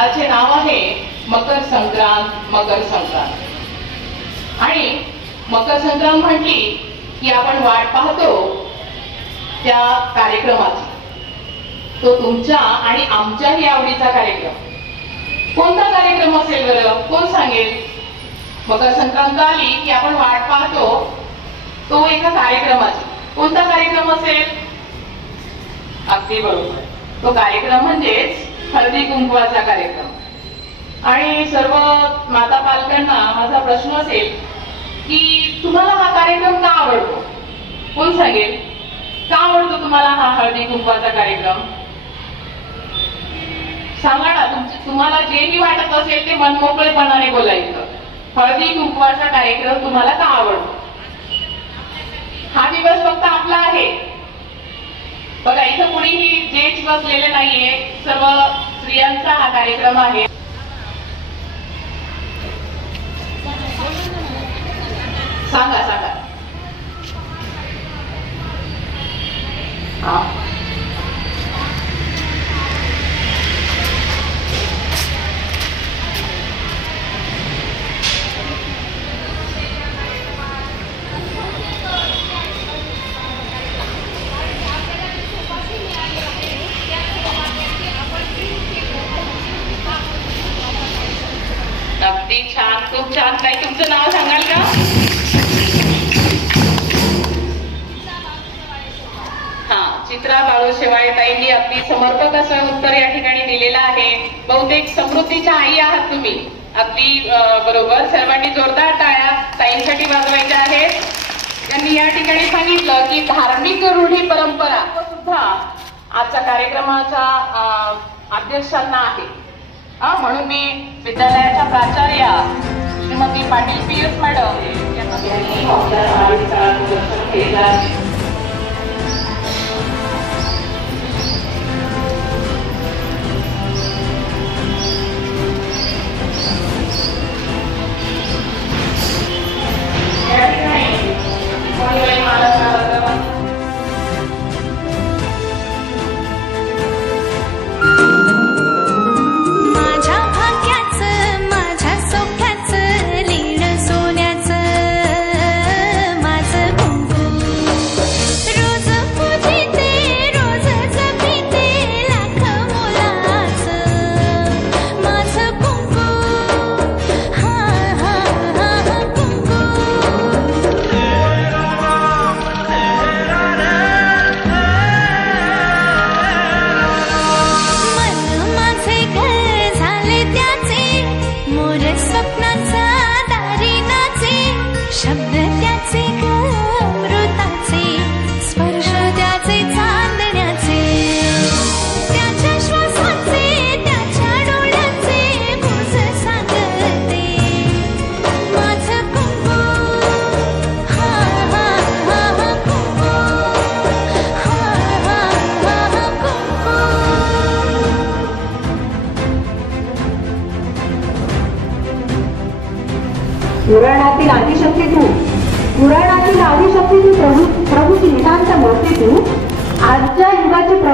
सणाचे नाव आहे मकर संक्रांत मकर संक्रांत. आणि मकर संक्रांत म्हटली की आपण वाट पाहतो त्या कार्यक्रमाची. तो तुमच्या आणि आमच्याही आवडीचा कार्यक्रम. कोणता कार्यक्रम असेल बरं? कोण सांगेल? मकर संक्रांत आली की आपण वाट पाहतो तो एका कार्यक्रमाची. कोणता कार्यक्रम असेल? अगदी बरोबर. तो कार्यक्रम म्हणजेच हळदी कुंकवाचा कार्यक्रम. आणि सर्व माता पालकांना माझा प्रश्न असेल की तुम्हाला हा कार्यक्रम का आवडतो? कोण सांगेल? का आवडतो तुम्हाला हा हळदी कुंकवाचा कार्यक्रम? सांगा ना तुम्हाला जेही वाटत असेल ते मनमोकळेपणाने बोलायचं हळदी कुंकवाचा कार्यक्रम तुम्हाला का आवडतो? हा दिवस फक्त आपला आहे. बघा इथं कुणीही जेच बसलेले नाहीये. सर्व स्त्रियांचा हा कार्यक्रम आहे. सांगा सांगा. हा. सर्वांनी जोरदार टाळ्या ताईंसाठी वाजवायच्या आहेत. त्यांनी या ठिकाणी सांगितलं की धार्मिक रूढी परंपरा सुद्धा आजच्या कार्यक्रमाच्या अध्यक्षांना आहे. हा, म्हणून मी विद्यालयाच्या प्राचार्या श्रीमती पाटील पियुष मॅडम यांना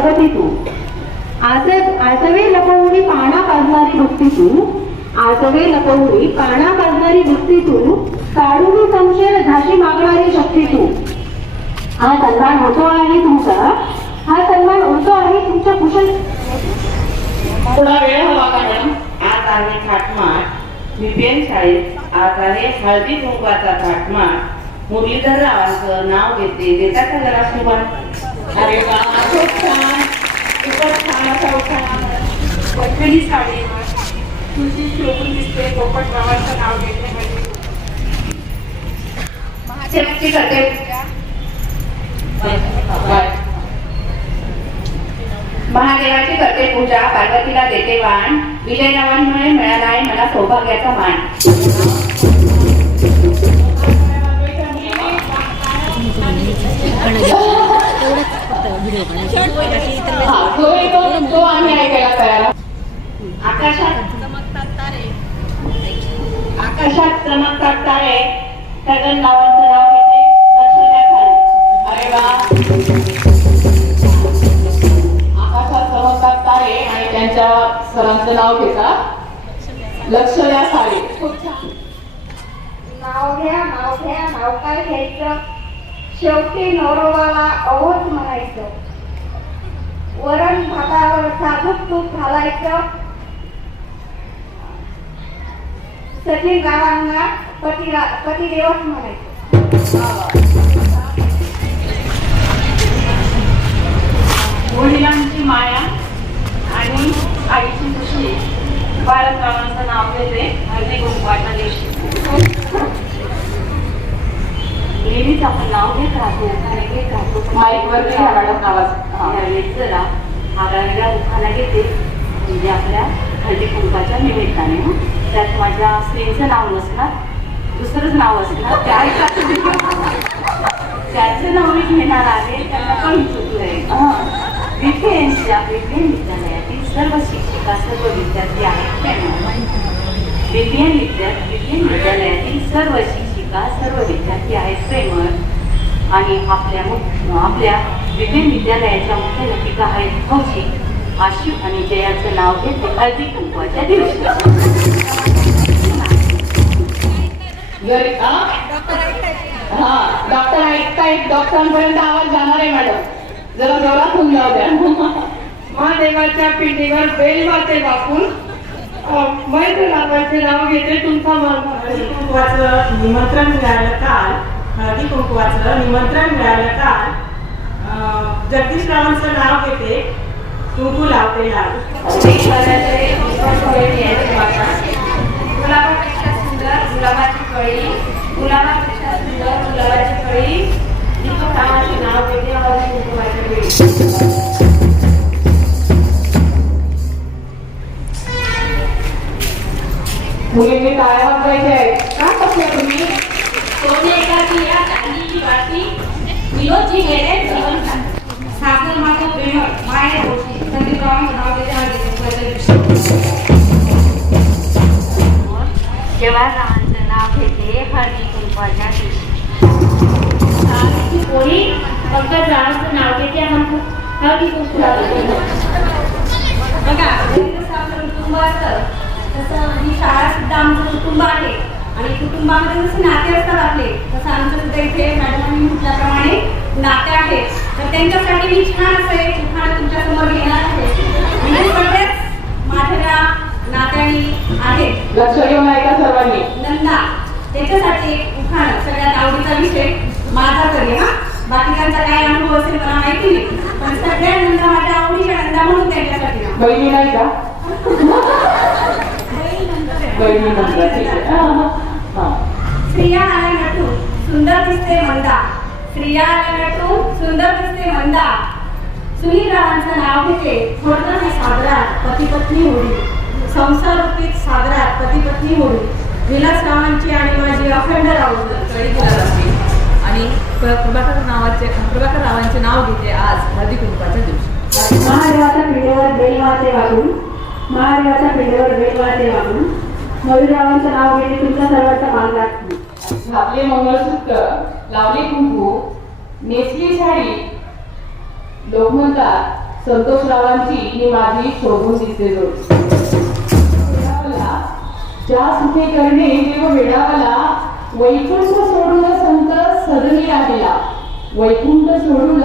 प्रगती तू. आज आजवे लपवणी पाना काढणारी भक्ती तू. आजवे लपवणी पाना काढणारी भक्ती तू. काढून संशय झाशी मागणारी शक्ती तू. हा सन्मान होतो आहे तुमचा. हा सन्मान होतो आहे तुमच्या कुशल थोडा वेळ हवा का मॅडम? आज आहे थाटमाट विपिएन शाळेत. आज आहे हळदी कुंकवाचा थाटमाट मुरलीधर रावांचं नाव घेते. देता का जरा सुरुवात अरे वा. खूप छान खूपच छान असा उखाणा पद्मिनी साडी तुझी शोभून दिसते पोपट रावांचं नाव घेतले म्हणजे महादेवाची करते बाय. महादेवाची करते पूजा पार्वतीला देते वाण विजयरावांमुळे मिळाला आहे मला सौभाग्याचा मान तेवढंच फक्त व्हिडिओ तो येतो तो आम्ही ऐकायला तयार आहोत. आकाशात आकाशात चमकतात तारे. गगन नावाचं नाव घेते नक्षत्रात तारे. अरे वा. आकाशात चमकतात तारे आणि त्यांच्या सरांचं नाव घेता लक्ष द्या सारे खूप छान. नाव घ्या नाव घ्या नाव काय घ्यायचं? शेवटी नवरोबाला अवध म्हणायचं. वरण भातावर साधूच तूप घालायचं. सचिन गावांना पतीला पतिदेवच म्हणायचं. वडिलांची माया आणि आईची खुशी. बाळकरावांचं नाव घेते. हळदी कुंकवाच्या दिवशी नेहमीच आपण नाव घेत राहतो उखाणे घेत राहतो. माईकवर घ्या मॅडम आवाज हा. यावेळेस जरा आगळ्या उखाणा घेते. म्हणजे आपल्या हळदी कुंकाच्या निमित्ताने हं. त्यात माझ्या स्त्रीचं नाव नसणार दुसरंच नाव असणार. त्या त्याचं नाव मी घेणार आहे त्यांना पण चुकलंय विखेंच्या विज्ञान विद्यालयातील सर्व शिक्षिका सर्व विद्यार्थी आहेत. विज्ञान विद्या विज्ञान विद्यालयातील सर्व शिक्षिका सर्व विद्यार्थी आहेत प्रेमळ आणि आपल्या मुख्य आपल्या विभिन्न विद्यालयाच्या मुख्य लेखिका आहेत कौशिक आशू आणि जयाचं नाव घेते हळदी कुंकवाच्या दिवशी. हा डॉक्टर ऐकतायत डॉक्टरांपर्यंत आवाज जाणार आहे मॅडम जरा जोरात होऊन जाऊ द्या. महादेवाच्या पिंडीवर बेल वाटे वाकून वैद्य नावाचे नाव घेते तुमचा मान हळदी कुंकवाचं निमंत्रण मिळालं काल. हळदी कुंकवाचं निमंत्रण मिळालं काल. अं, जगदीश रावांचं नाव घेते. कुंकू लावते लाल. गुलाबापेक्षा सुंदर गुलाबाची कळी गुलाबापेक्षा सुंदर गुलाबाची कळी. दीपक रावाचे नाव घेते हळदी कुंकवाच्या वेळी मुलींनी टाळ्या वाजवायच्या आहेत का कसल्या तुम्ही सासर माझं प्रेम माया गोष्टी संदीप रावांचं नाव घेते हळदी कुंकवाच्या दिवशी जवाहररावांचं नाव घेते हळदी कुंकवाच्या दिवशी कोणी पंकज रावांचं नाव घेते हळदी कुंकवाच्या बघा घरी तसं ही शाळा सुद्धा आमचं कुटुंब आहे आणि कुटुंबामध्ये जसे नाते असतात आपले तसं आमचं सुद्धा इथे मॅडमांनी म्हटल्याप्रमाणे नाते आहेत तर त्यांच्यासाठी मी छान असं एक उखाण तुमच्यासमोर घेणार आहे. म्हणजे सगळेच माझ्या नात्याने आहेत. लक्ष देऊन ऐका सर्वांनी. नंदा त्याच्यासाठी एक उखाण सगळ्यात आवडीचा विषय माझा तरी हा? बाकीच्यांचा काय अनुभव असेल मला माहिती नाही. पण सगळ्या नंदा माझ्या आवडीच्या नंदा म्हणून त्यांच्यासाठी बहिणी नाही का बहिणी नंतर ठीक आहे हा, हा, हा. स्त्रिया आणि नटू सुंदर दिसते मंदा. स्त्रिया आणि नटू सुंदर दिसते मंदा. सुनील रावांचं नाव घेते थोडं हे सागरात पती पत्नी होडी. संसार रूपीत सागरात पती पत्नी होडी. विलास रावांची आणि माझी अखंड राहू कळी गुलाब असते आणि प्रभाकर नावाचे प्रभाकर रावांचे नाव घेते आज हळदी कुंकवाच्या दिवशी. महादेवाच्या पिंडीवर बेलवाचे वागून महादेवाच्या पिंडीवर बेलवाचे वागून मयूररावांचं नाव घेणे तुमच्या सर्वांचा मान राखते घातले मंगळसूत्र लावले कुंकू नेसली साडी लोक म्हणतात संतोषरावांची ही माझी शोभून दिसते ज्या सुखे करणे देव वेडावाला वैकुंठ सोडून संत सदनी लागला. वैकुंठ सोडून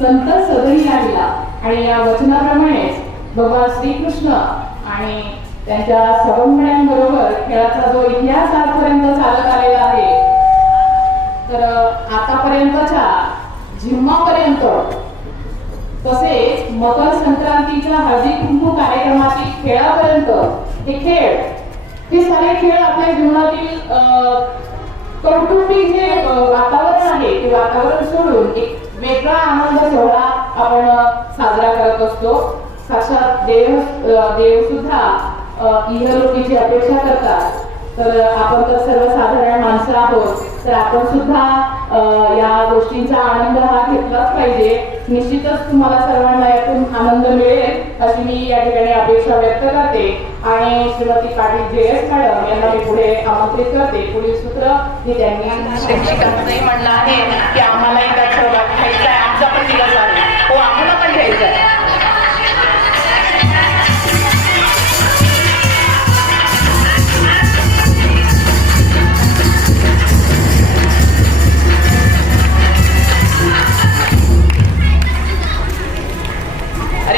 संत सदनी लागला. आणि या वचनाप्रमाणेच भगवान श्रीकृष्ण आणि त्यांच्या सवंगड्यांबरोबर खेळाचा जो इतिहास आजपर्यंत चालत आलेला आहे तर आतापर्यंतच्या झिम्मापर्यंत तसेच मकर संक्रांतीच्या हळदी कुंकू कार्यक्रमातील खेळापर्यंत हे खेळ हे सारे खेळ आपल्या जीवनातील अं, कौटुंबिक जे वातावरण आहे ते वातावरण सोडून एक वेगळा आनंद सोहळा आपण साजरा करत असतो. साक्षात देव देव सुद्धा इंगलोकीची अपेक्षा करतात. तर आपण तर सर्वसाधारण माणसं आहोत तर आपण सुद्धा या गोष्टींचा आनंद हा घेतलाच पाहिजे. निश्चितच तुम्हाला सर्वांना यातून आनंद मिळेल अशी मी या ठिकाणी अपेक्षा व्यक्त करते. आणि श्रीमती पाटील जे एस मॅडम यांना मी पुढे आमंत्रित करते. पुढील सूत्र मी त्यांनी शिक्षकांचंही म्हणणं आहे की आम्हाला एकदा सहभाग घ्यायचा आहे. आमचा पण दिला आहे.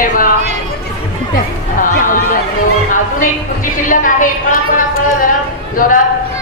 बा अजून एक पुढची शिल्लक आहे. पळा पळा पळा जरा जोरात.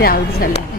ते आउट झाले.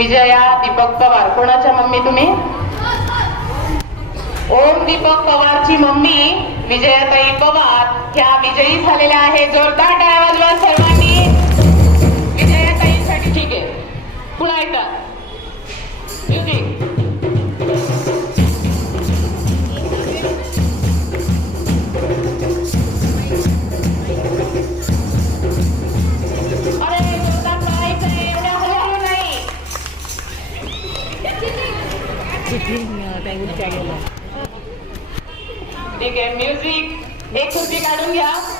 विजया दीपक पवार. कोणाच्या मम्मी तुम्ही? ओम दीपक पवारची मम्मी विजयाताई पवार. ह्या विजयी झालेल्या आहे जोरदार टाळ्या वाजवा सर्वांनी. Hallelujah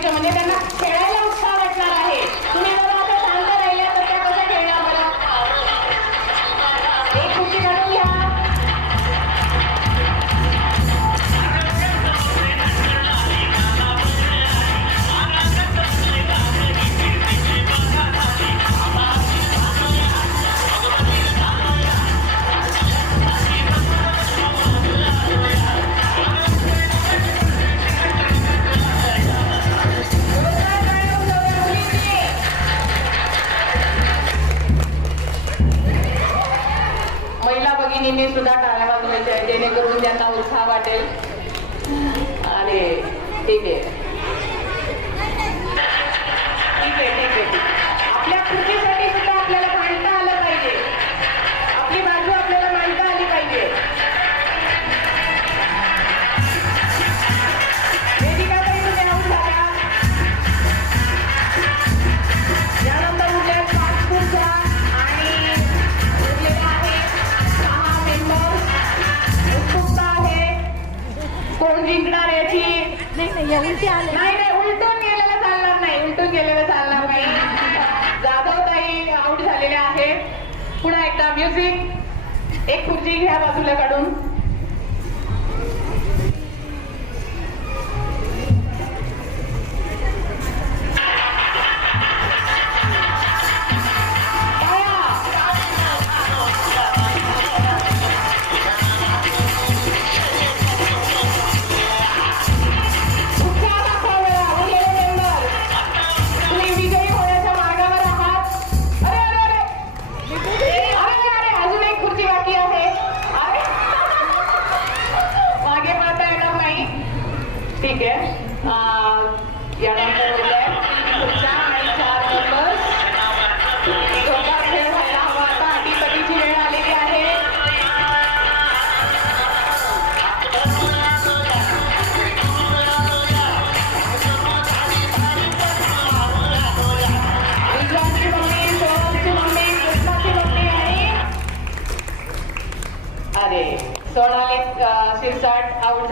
कार्यक्रमाने त्यांना खेळायला Lebih. वरती आले. नाही नाही उलटून गेलेला चालणार नाही. उलटून गेलेला चालणार नाही. जाधव ताई आउट झालेले आहे पुन्हा एकदा म्युझिक एक खुर्ची घ्या बाजूला काढून. ठीक है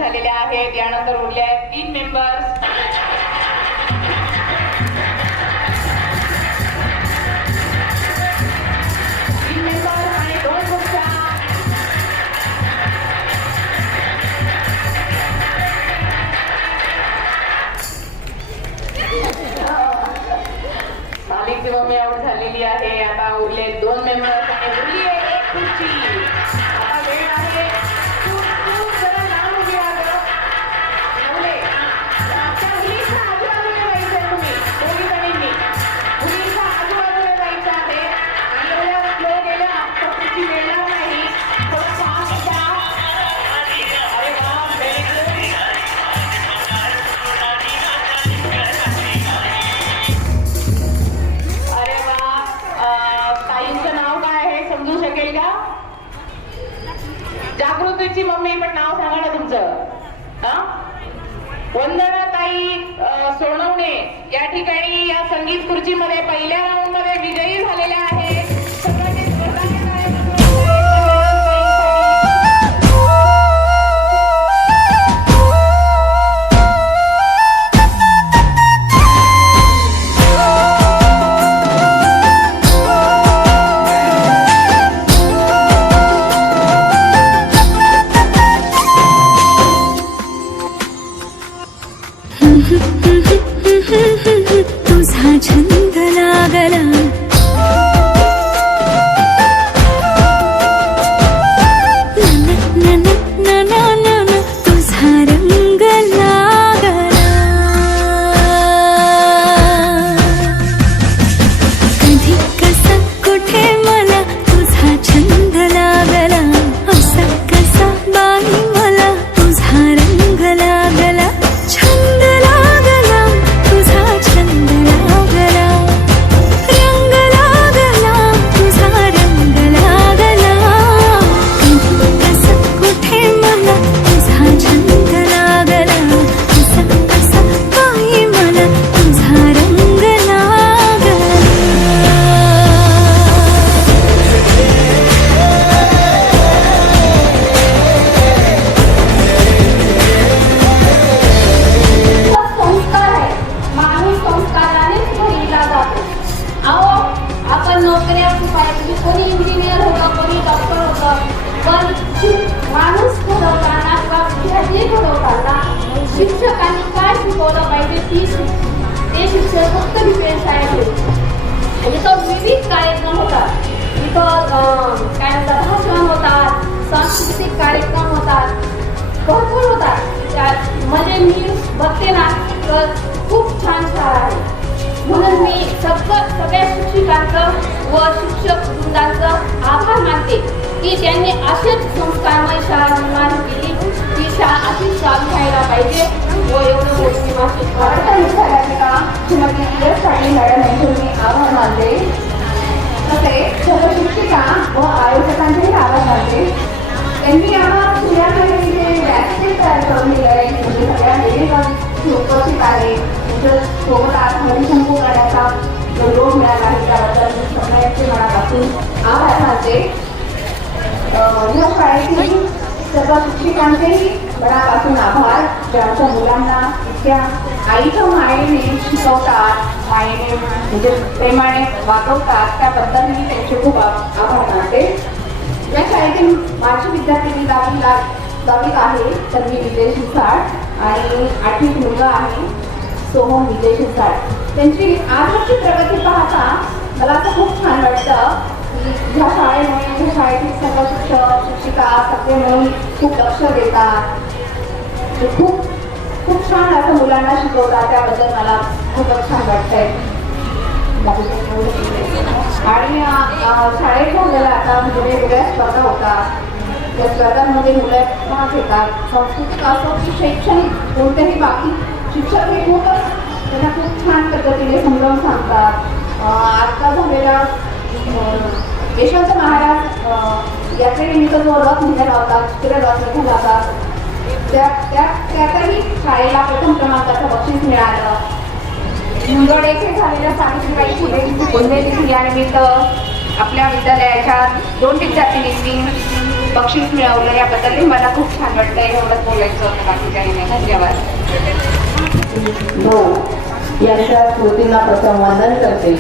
झालेल्या आहेत. यानंतर उरले आहेत तीन मेंबर्स झालेली आहे आता उरले दोन मेंबर्स आणि उरली आहे एक खुर्ची संगीत खुर्चीमध्ये पहिल्या व शिक्षक वृंदांचं आभार मानते की त्यांनी असेच संस्कारमय शाळा निर्माण केली. ही शाळा अशी शाल घ्यायला पाहिजे. व एवढं मोठी मासिक श्रीमती नीरज पाटील मॅडम यांचे मी आभार मानते. तसेच सर्व शिक्षिका व आयोजकांचेही आभार मानते. त्यांनी आम्हा स्त्रियांमध्ये जे व्यासपीठ तयार करून दिले आहे म्हणजे सगळ्या लेडीज उपस्थित आहे. त्यांच्यासोबत आज हरिशंकू करण्याचा जो योग मिळाला आहे त्याबद्दल सगळ्यांचे मनापासून आभार मानते या शाळेतील सर्व शिक्षकांचेही मनापासून आभार जे मुलांना इतक्या आईच्या मायेने शिकवतात मायेने म्हणजे प्रेमाने वागवतात त्याबद्दल मी त्यांचे खूप आभार मानते या शाळेतील माझी विद्यार्थी दहावीला दहावीत आहे तर मी विजय शिरसाट आणि आठवी मुलगा आहे सोहम विजय शिरसाट त्यांची आजची प्रगती पाहता मला असं खूप छान वाटतं. की ह्या शाळेमुळे ह्या शाळेतील सर्व शिक्षक शिक्षिका सगळे मिळून खूप लक्ष देतात. खूप खूप छान असं मुलांना शिकवतात. त्याबद्दल मला खूपच छान वाटतंय. आणि शाळेत झालेल्या आता म्हणजे वेगवेगळ्या स्पर्धा होतात. त्या स्पर्धांमध्ये मुलं भाग घेतात. सांस्कृतिक असो की शैक्षणिक कोणत्याही बाकी शिक्षक हे खूपच त्यांना खूप छान पद्धतीने समजावून सांगतात. आता झालेला यशवंत महाराज अ, यात्रेनिमित्त जो रथ निघाला होता चित्र रथ निघाला होता. त्या त्या त्यातही शाळेला प्रथम क्रमांकाचं बक्षीस मिळालं. मुंगड येथे झालेल्या सावित्रीबाई फुले पुण्यतिथी या निमित्त आपल्या विद्यालयाच्या दोन विद्यार्थिनींनी बक्षीस मिळवलं. याबद्दलही मला खूप छान वाटतं एवढंच बोलायचं होतं. बाकी काही नाही धन्यवाद. हो. यांच्या स्मृतींना प्रथम वंदन करते.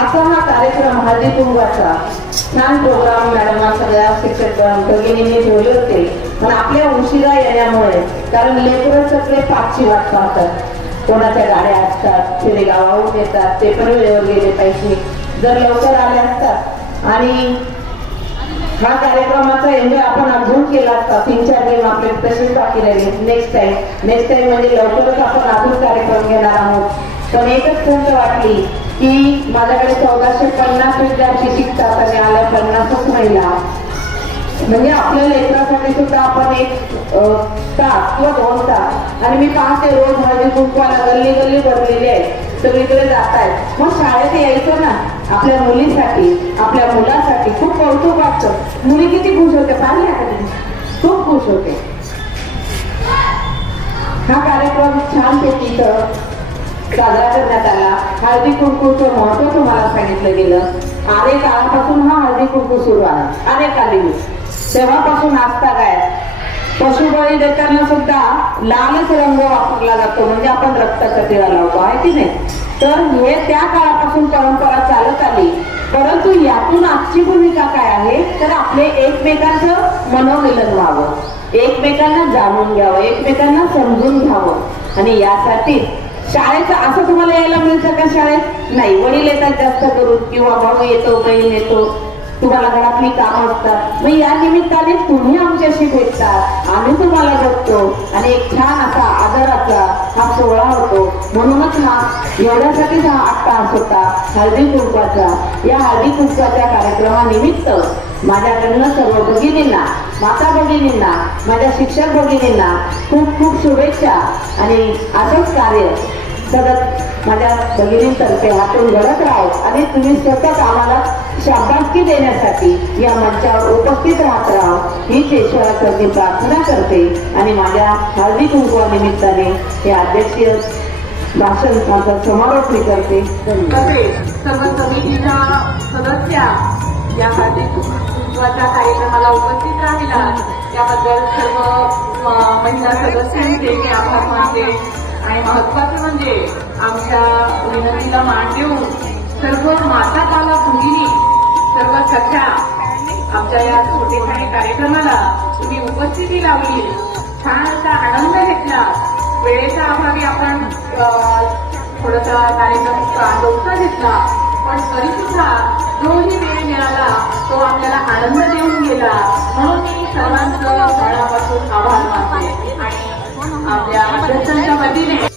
असा हा कार्यक्रम हळदी कुंभाचा छान प्रोग्राम मॅडम सगळ्या शिक्षक भगिनींनी ठेवले होते. पण आपल्या उशिरा येण्यामुळे कारण लेकरं सगळे पाचशे वाट पाहतात कोणाच्या गाड्या असतात खेडे गावाहून येतात ते पण वेळेवर गेले पाहिजे. जर लवकर आले असतात आणि हा कार्यक्रमाचा एन्जॉय आपण अजून केला असता. तीन चार गेम आपले तसेच बाकी राहिले. नेक्स्ट टाइम नेक्स्ट टाइम म्हणजे लवकरच आपण अजून कार्यक्रम घेणार आहोत. पण एकच खंत वाटली की माझ्याकडे चौदाशे पन्नास विद्यार्थी शिकतात आणि आल्या पन्नासच महिला. म्हणजे आपल्या लेकरासाठी सुद्धा आपण एक तास किंवा दोन तास. आणि मी पाहते रोज खूप कुंकवाला गल्ली गल्ली भरलेली आहे सगळीकडे जात आहेत मग शाळेत यायचं ना. आपल्या मुलीसाठी आपल्या मुलासाठी खूप कौतुक वाटतं. मुली किती खुश होते पाहिजे खूप खुश होते. हा कार्यक्रम छानपैकी इथं साजरा करण्यात आला. हळदी कुंकूचं महत्त्व तुम्हाला सांगितलं गेलं. आरे काळापासून हा हळदी कुंकू सुरू आहे. आरे काली. तेव्हापासून आजता काय पशुबळी देताना सुद्धा लालच रंग वापरला जातो. म्हणजे आपण रक्ताचा टिळा लावतो. आहे की नाही? तर हे त्या काळापासून परंपरा चालत आली. परंतु यातून आजची भूमिका काय आहे? तर आपले एकमेकांचं मनोमिलन व्हावं. एकमेकांना जाणून घ्यावं. एकमेकांना समजून घ्यावं. आणि यासाठी शाळेचं असं तुम्हाला यायला मिळतं का शाळेत? नाही. वडील येतात जास्त करून. किंवा भाऊ येतो बहीण येतो. तुम्हाला घरातली कामं असतात. मग या निमित्ताने तुम्ही आमच्याशी भेटतात आम्ही तुम्हाला बघतो आणि एक छान असा आदराचा हा सोहळा होतो. म्हणूनच हा एवढ्यासाठीच हा आठ तास होता हळदी कुंकवाचा या हळदी कुंकवाच्या कार्यक्रमानिमित्त माझ्याकडनं सर्व भगिनींना माता भगिनींना माझ्या शिक्षक भगिनींना खूप खूप शुभेच्छा. आणि असंच कार्य सतत माझ्या भगिनींतर्फे हातून घडत राहो. आणि तुम्ही सतत आम्हाला शाबासकी देण्यासाठी या मंचावर उपस्थित राहत राहा. हीच ईश्वराकडे प्रार्थना करते आणि माझ्या हळदी कुंकवा हे अध्यक्षीय भाषण माझा समारोप मी करते. तसेच सर्व समितीच्या सदस्या या हळदी कुंकवाच्या कार्यक्रमाला उपस्थित राहिला त्याबद्दल सर्व महिला सदस्यांचे मी आभार मानते. आणि महत्त्वाचे म्हणजे आमच्या विनंतीला मान देऊन सर्व माता काला भगिनी सर्व सख्या आमच्या या छोटेखानी कार्यक्रमाला तुम्ही उपस्थिती लावली. छान असा आनंद घेतला. वेळेच्या अभावी आपण थोडासा कार्यक्रम लोकसा घेतला. पण तरी सुद्धा जोही वेळ मिळाला. तो आपल्याला आनंद देऊन गेला. म्हणून मी सर्वांचं मनापासून आभार मानते. आणि आपल्या अध्यक्षांच्या वतीने